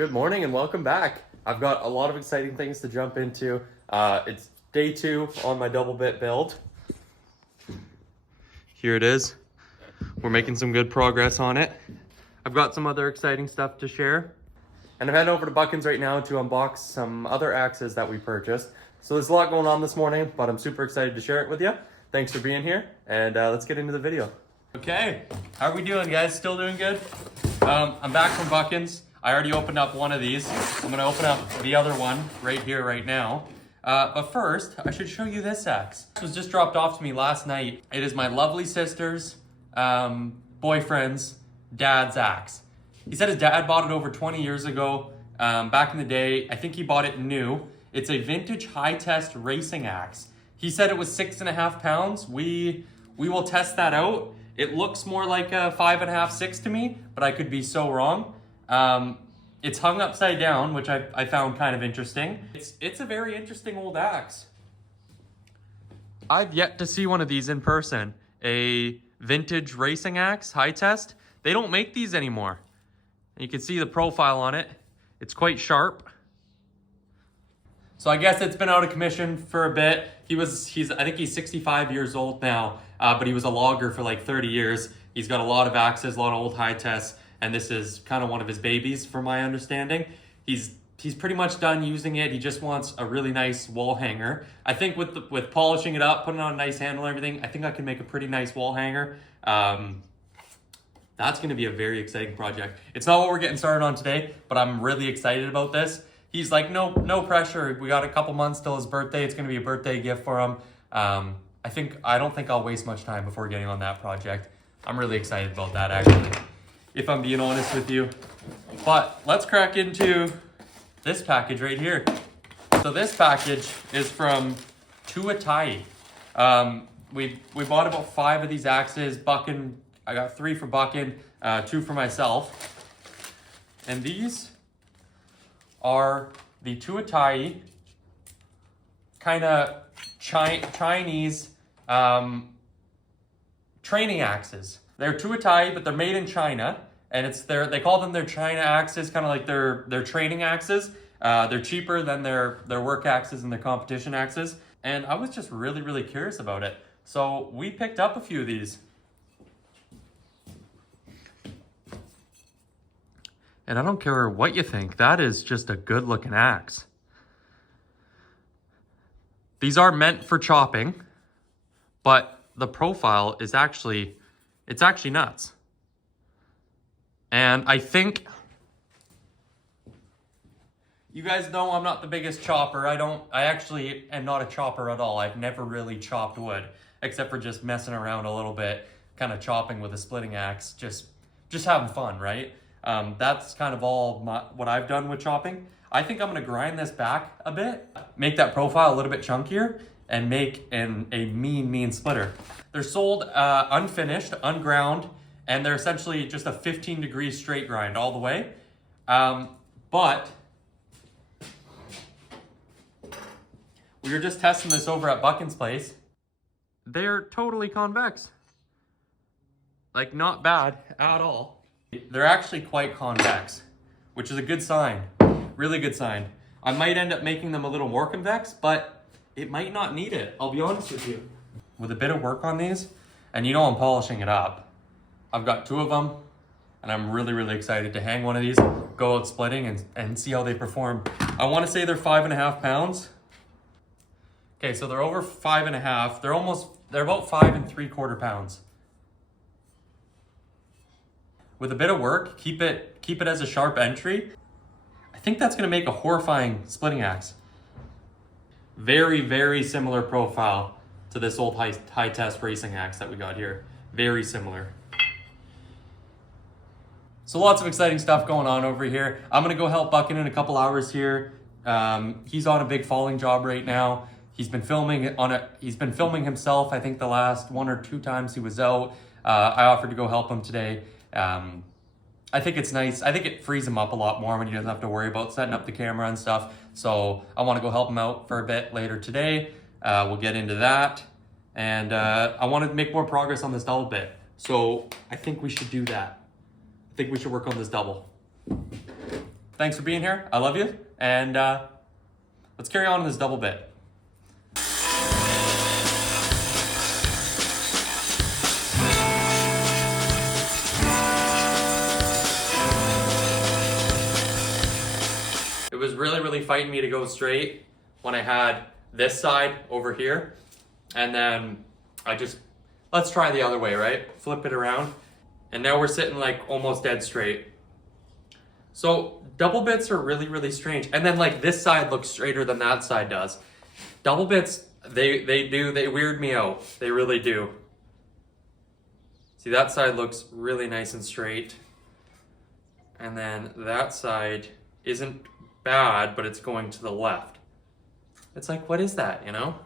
Good morning and welcome back. I've got a lot of exciting things to jump into. It's day 2 on my double bit build. Here it is. We're making some good progress on it. I've got some other exciting stuff to share. And I'm heading over to Buckins right now to unbox some other axes that we purchased. So there's a lot going on this morning, but I'm super excited to share it with you. Thanks for being here, and let's get into the video. Okay, how are we doing, guys? Still doing good? I'm back from Buckins. I already opened up one of these. I'm gonna open up the other one right here, right now. But first, I should show you this axe. This was just dropped off to me last night. It is my lovely sister's boyfriend's dad's axe. He said his dad bought it over 20 years ago. Back in the day, I think he bought it new. It's a vintage high-test racing axe. He said it was 6.5 pounds. We will test that out. It looks more like a 5.5, 6 to me, but I could be so wrong. It's hung upside down, which I found kind of interesting. It's a very interesting old axe. I've yet to see one of these in person. A vintage racing axe, high test. They don't make these anymore. You can see the profile on it. It's quite sharp. So I guess it's been out of commission for a bit. I think he's 65 years old now, but he was a logger for like 30 years. He's got a lot of axes, a lot of old high tests, and this is kind of one of his babies from my understanding. He's pretty much done using it. He just wants a really nice wall hanger. I think with polishing it up, putting on a nice handle and everything, I think I can make a pretty nice wall hanger. That's gonna be a very exciting project. It's not what we're getting started on today, but I'm really excited about this. He's like, no pressure. We got a couple months till his birthday. It's gonna be a birthday gift for him. I don't think I'll waste much time before getting on that project. I'm really excited about that, actually, if I'm being honest with you. But let's crack into this package right here. So this package is from Tuatai. We bought about 5 of these axes. Buckin, I got 3 for Buckin, 2 for myself. And these are the Tuatai kind of Chinese training axes. They're Tuatai, but they're made in China, and they call them their China axes, kind of like their training axes. They're cheaper than their work axes and their competition axes. And I was just really, really curious about it. So we picked up a few of these. And I don't care what you think, that is just a good looking axe. These are meant for chopping, but the profile is actually nuts. And I think, you guys know I'm not the biggest chopper. I actually am not a chopper at all. I've never really chopped wood, except for just messing around a little bit, kind of chopping with a splitting axe, just having fun, right? That's kind of all what I've done with chopping. I think I'm gonna grind this back a bit, make that profile a little bit chunkier, and make a mean splitter. They're sold unfinished, unground, and they're essentially just a 15-degree straight grind all the way. But we were just testing this over at Buckin's place. They're totally convex. Like, not bad at all. They're actually quite convex, which is a good sign, really good sign. I might end up making them a little more convex, but it might not need it, I'll be honest with you. With a bit of work on these, and you know I'm polishing it up. I've got 2 of them, and I'm really, really excited to hang one of these, go out splitting, and see how they perform. I want to say they're 5.5 pounds. Okay, so they're over 5.5. They're about 5.75 pounds. With a bit of work, keep it as a sharp entry. I think that's gonna make a horrifying splitting axe. Very, very similar profile to this old high test racing axe that we got here. Very similar. So lots of exciting stuff going on over here. I'm gonna go help Buckin in a couple hours here. He's on a big falling job right now. He's been filming himself, I think the last 1 or 2 times he was out. I offered to go help him today. I think it's nice. I think it frees him up a lot more when he doesn't have to worry about setting up the camera and stuff. So I want to go help him out for a bit later today. We'll get into that. And I want to make more progress on this double bit. So I think we should do that. I think we should work on this double. thanks for being here. I love you. And let's carry on with this double bit. It was really fighting me to go straight when I had this side over here. And then let's try the other way, right? Flip it around. And now we're sitting like almost dead straight. So double bits are really strange. And then like this side looks straighter than that side does. Double bits, they weird me out. They really do. See, that side looks really nice and straight. And then that side isn't bad, but it's going to the left. It's like, what is that, you know?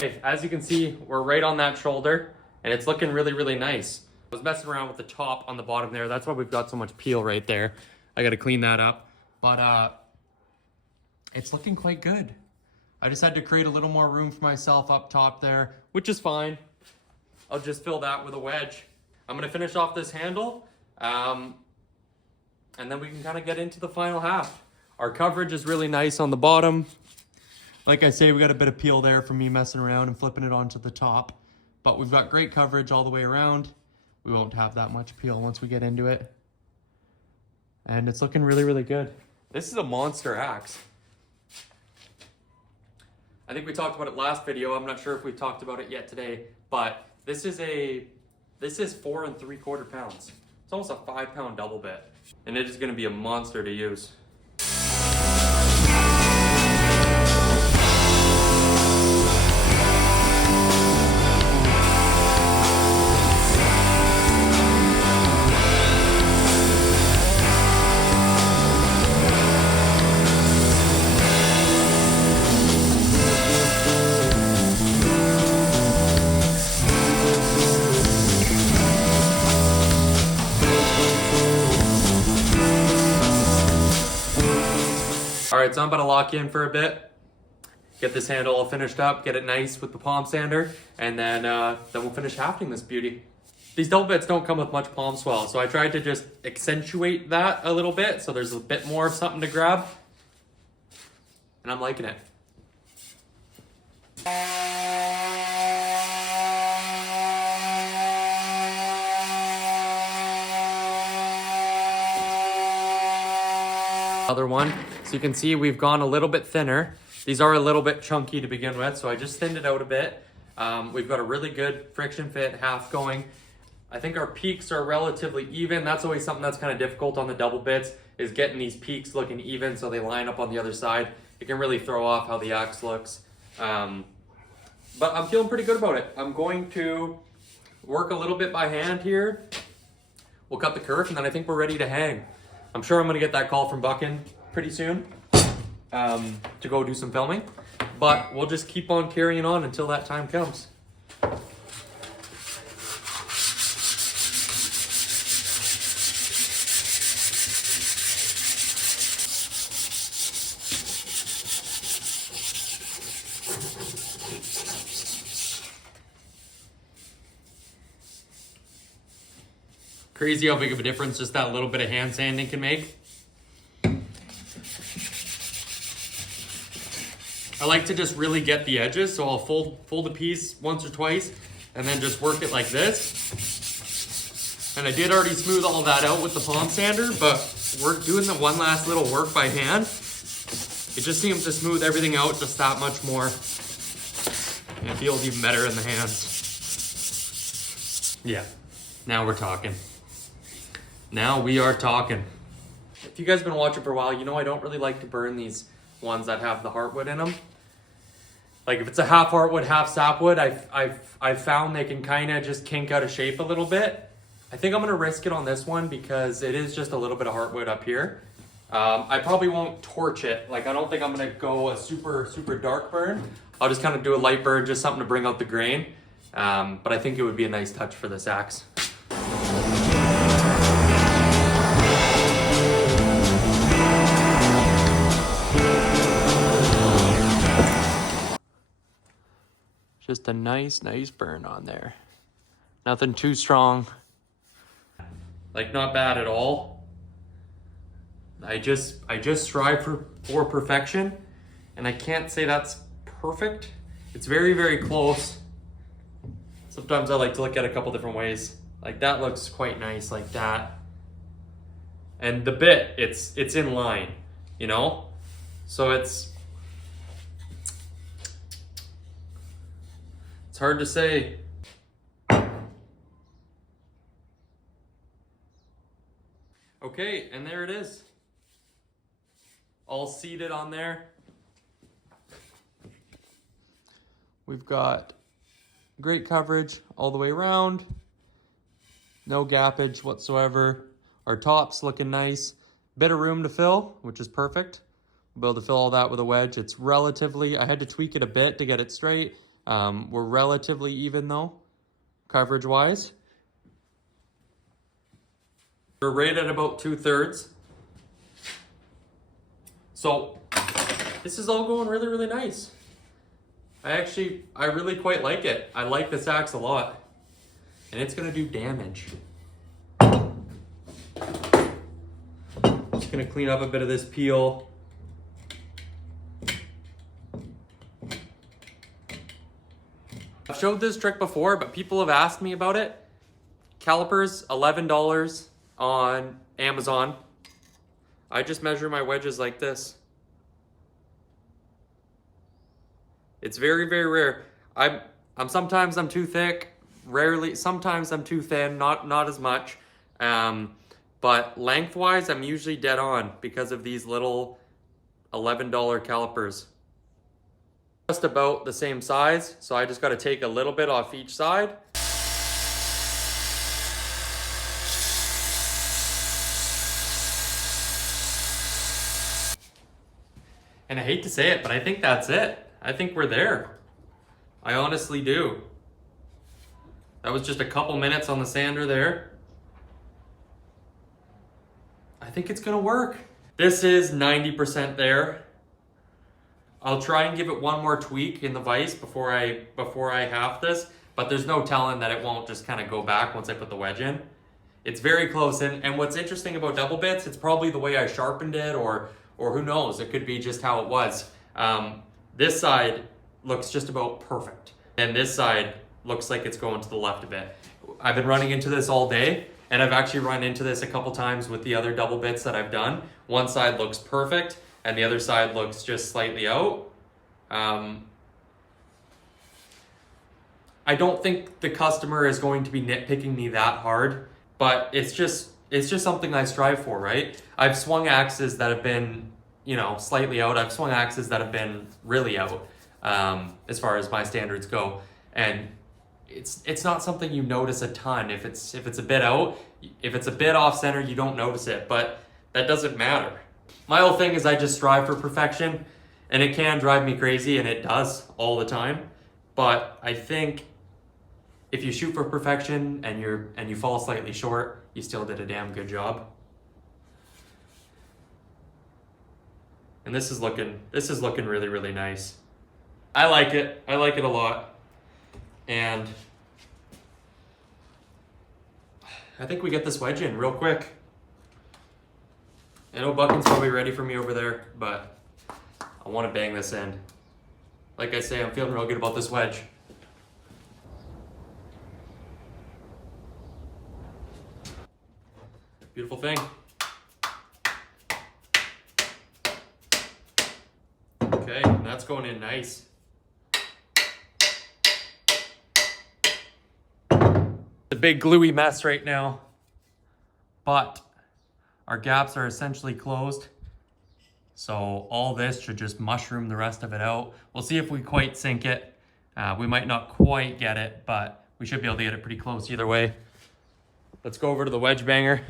Okay, as you can see, we're right on that shoulder and it's looking really nice. I was messing around with the top on the bottom there. That's why we've got so much peel right there. I got to clean that up, but it's looking quite good. I just had to create a little more room for myself up top there, which is fine. I'll just fill that with a wedge. I'm gonna finish off this handle, and then we can kind of get into the final half. Our coverage is really nice on the bottom. Like I say, we got a bit of peel there from me messing around and flipping it onto the top, but we've got great coverage all the way around. We won't have that much peel once we get into it. And it's looking really good. This is a monster axe. I think we talked about it last video. I'm not sure if we talked about it yet today, but this is 4 3/4 pounds. It's almost a 5-pound double bit, and it is gonna be a monster to use. All right, so I'm about to lock in for a bit, get this handle all finished up, get it nice with the palm sander, and then we'll finish hafting this beauty. These double bits don't come with much palm swell, so I tried to just accentuate that a little bit so there's a bit more of something to grab, and I'm liking it. Other one. So you can see we've gone a little bit thinner. These are a little bit chunky to begin with, so I just thinned it out a bit. We've got a really good friction fit half going. I think our peaks are relatively even. That's always something that's kind of difficult on the double bits, is getting these peaks looking even so they line up on the other side. It can really throw off how the axe looks. But I'm feeling pretty good about it. I'm going to work a little bit by hand here. We'll cut the kerf and then I think we're ready to hang. I'm sure I'm gonna get that call from Buckin pretty soon to go do some filming, but we'll just keep on carrying on until that time comes. Crazy how big of a difference just that little bit of hand sanding can make. I like to just really get the edges, so I'll fold a piece once or twice and then just work it like this. And I did already smooth all that out with the palm sander, but we're doing the one last little work by hand. It just seems to smooth everything out just that much more. And it feels even better in the hands. Yeah, now we're talking. Now we are talking. If you guys have been watching for a while, you know I don't really like to burn these ones that have the heartwood in them. Like if it's a half heartwood, half sapwood, I've found they can kind of just kink out of shape a little bit. I think I'm gonna risk it on this one because it is just a little bit of heartwood up here. I probably won't torch it. Like I don't think I'm gonna go a super dark burn. I'll just kind of do a light burn, just something to bring out the grain. But I think it would be a nice touch for this axe. Just a nice burn on there. Nothing too strong. Like, not bad at all. I just strive for perfection, and I can't say that's perfect. It's very close. Sometimes I like to look at it a couple different ways. Like, that looks quite nice like that. And the bit, it's in line, you know? So it's hard to say. Okay, and there it is. All seated on there. We've got great coverage all the way around. No gappage whatsoever. Our top's looking nice. Bit of room to fill, which is perfect. We'll be able to fill all that with a wedge. It's relatively, I had to tweak it a bit to get it straight. We're relatively even though, coverage-wise. We're right at about 2/3. So this is all going really nice. I really quite like it. I like this axe a lot. And it's gonna do damage. Just gonna clean up a bit of this peel. I've showed this trick before, but people have asked me about it. Calipers, $11 on Amazon. I just measure my wedges like this. It's very rare. Sometimes I'm too thick, sometimes I'm too thin, not as much. But lengthwise, I'm usually dead on because of these little $11 calipers. Just about the same size, so I just got to take a little bit off each side. And I hate to say it, but I think that's it. I think we're there. I honestly do. That was just a couple minutes on the sander there. I think it's gonna work. This is 90% there. I'll try and give it one more tweak in the vise before I half this, but there's no telling that it won't just kind of go back once I put the wedge in. It's very close, and what's interesting about double bits, it's probably the way I sharpened it, or who knows, it could be just how it was. This side looks just about perfect, and this side looks like it's going to the left a bit. I've been running into this all day, and I've actually run into this a couple times with the other double bits that I've done. One side looks perfect, and the other side looks just slightly out. I don't think the customer is going to be nitpicking me that hard, but it's just something I strive for, right? I've swung axes that have been, slightly out. I've swung axes that have been really out, as far as my standards go. And it's not something you notice a ton. If it's a bit out, if it's a bit off center, you don't notice it, but that doesn't matter. My whole thing is I just strive for perfection, and it can drive me crazy, and it does all the time. But I think if you shoot for perfection and you fall slightly short, you still did a damn good job. And this is looking really nice. I like it. I like it a lot. And I think we get this wedge in real quick. I know Buckin's probably ready for me over there, but I want to bang this in. Like I say, I'm feeling real good about this wedge. Beautiful thing. Okay, that's going in nice. It's a big gluey mess right now, but our gaps are essentially closed. So all this should just mushroom the rest of it out. We'll see if we quite sink it. We might not quite get it, but we should be able to get it pretty close either way. Let's go over to the wedge banger.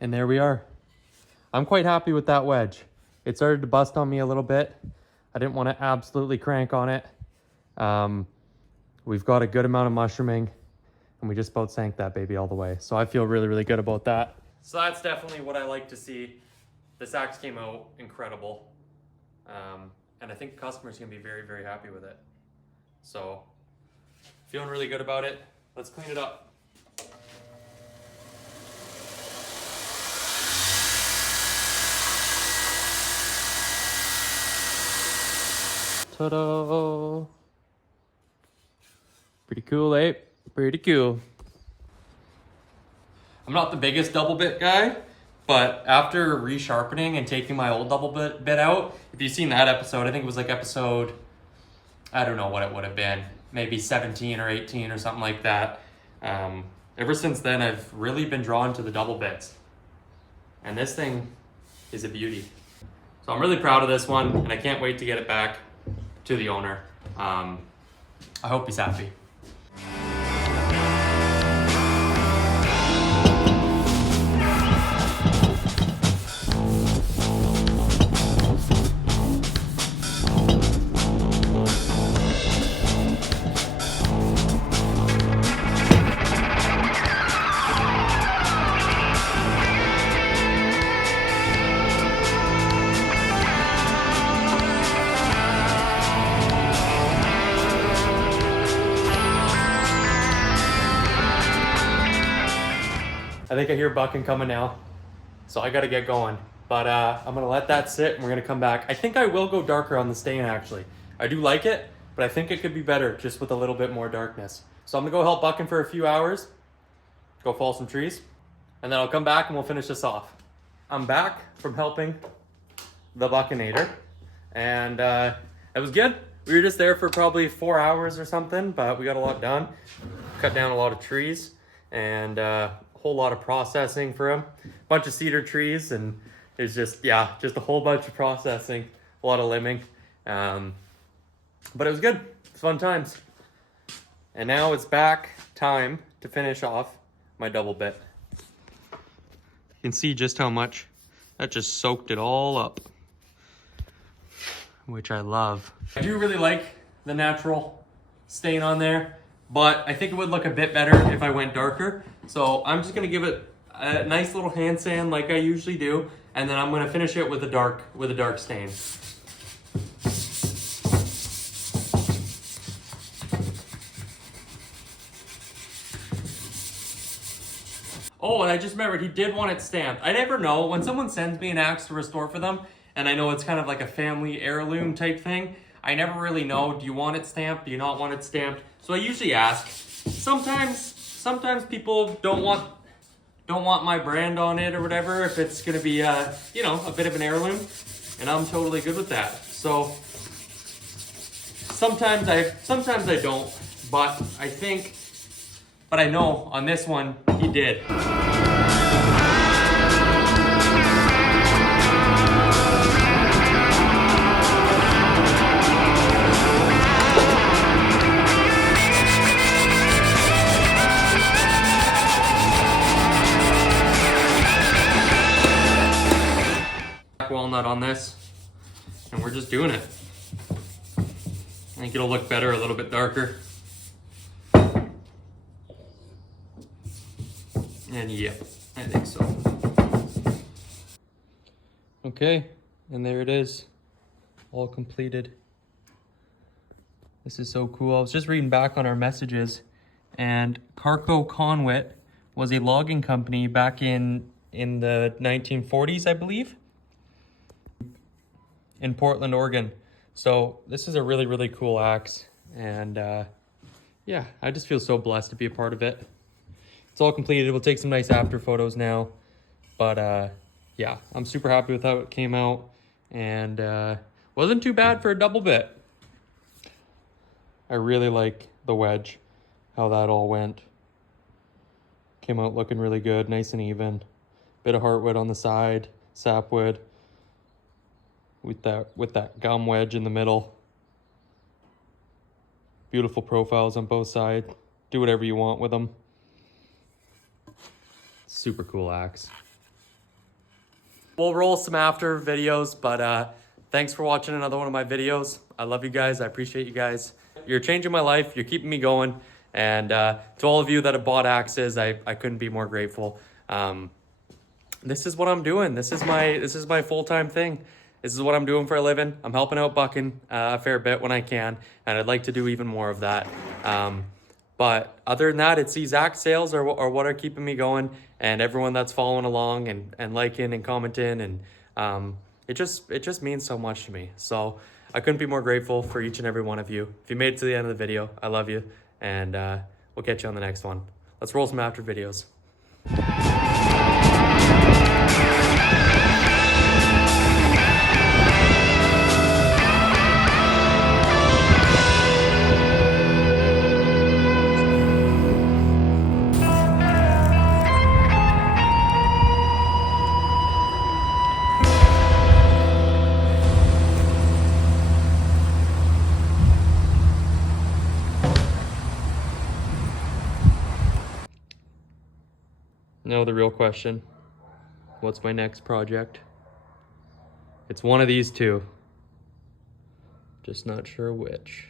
And there we are. I'm quite happy with that wedge. It started to bust on me a little bit. I didn't want to absolutely crank on it. We've got a good amount of mushrooming, and we just about sank that baby all the way. So I feel really, really good about that. So that's definitely what I like to see. This axe came out incredible. And I think the customer's gonna be very, very happy with it. So, feeling really good about it. Let's clean it up. Ta-da! Pretty cool, eh? Pretty cool. I'm not the biggest double bit guy, but after resharpening and taking my old double bit out, if you've seen that episode, I think it was like episode, I don't know what it would have been, maybe 17 or 18 or something like that. Ever since then, I've really been drawn to the double bits. And this thing is a beauty. So I'm really proud of this one, and I can't wait to get it back to the owner. I hope he's happy. I think I hear bucking coming now, so I gotta get going. But I'm gonna let that sit and we're gonna come back. I think I will go darker on the stain actually. I do like it, but I think it could be better just with a little bit more darkness. So I'm gonna go help bucking for a few hours, go fall some trees, and then I'll come back and we'll finish this off. I'm back from helping the buckinator, and it was good. We were just there for probably 4 hours or something, but we got a lot done. Cut down a lot of trees, and whole lot of processing for him. Bunch of cedar trees, and it's just, yeah, just a whole bunch of processing, a lot of limbing. But it was good. It's fun times. And now it's back time to finish off my double bit. You can see just how much that just soaked it all up, which I love. I do really like the natural stain on there, but I think it would look a bit better if I went darker. So I'm just gonna give it a nice little hand sand like I usually do, and then I'm gonna finish it with a dark stain. Oh, and I just remembered, he did want it stamped. I never know, when someone sends me an axe to restore for them, and I know it's kind of like a family heirloom type thing, I never really know, do you want it stamped, do you not want it stamped? So I usually ask. Sometimes people don't want my brand on it or whatever, if it's gonna be you know, a bit of an heirloom, and I'm totally good with that. So sometimes I don't, but I know on this one he did. Walnut on this, and we're just doing it. I think it'll look better a little bit darker. And yeah, I think so. Okay, and there it is, all completed. This is so cool. I was just reading back on our messages, and Carco Conwit was a logging company back in the 1940s, I believe, in Portland, Oregon. So this is a really, really cool axe, and yeah, I just feel so blessed to be a part of it. It's all completed. We'll take some nice after photos now, but yeah, I'm super happy with how it came out, and wasn't too bad for a double bit. I really like the wedge, how that all went. Came out looking really good, nice and even. Bit of heartwood on the side, sapwood, with that gum wedge in the middle. Beautiful profiles on both sides. Do whatever you want with them. Super cool axe. We'll roll some after videos, but thanks for watching another one of my videos. I love you guys. I appreciate you guys. You're changing my life. You're keeping me going. And to all of you that have bought axes, I couldn't be more grateful. This is what I'm doing. This is my full-time thing. This is what I'm doing for a living. I'm helping out Bucking a fair bit when I can, and I'd like to do even more of that. But other than that, it's these axe sales are what are keeping me going, and everyone that's following along and liking and commenting, and it just means so much to me. So I couldn't be more grateful for each and every one of you. If you made it to the end of the video, I love you, and we'll catch you on the next one. Let's roll some after videos. Now the real question, what's my next project? It's one of these two, just not sure which.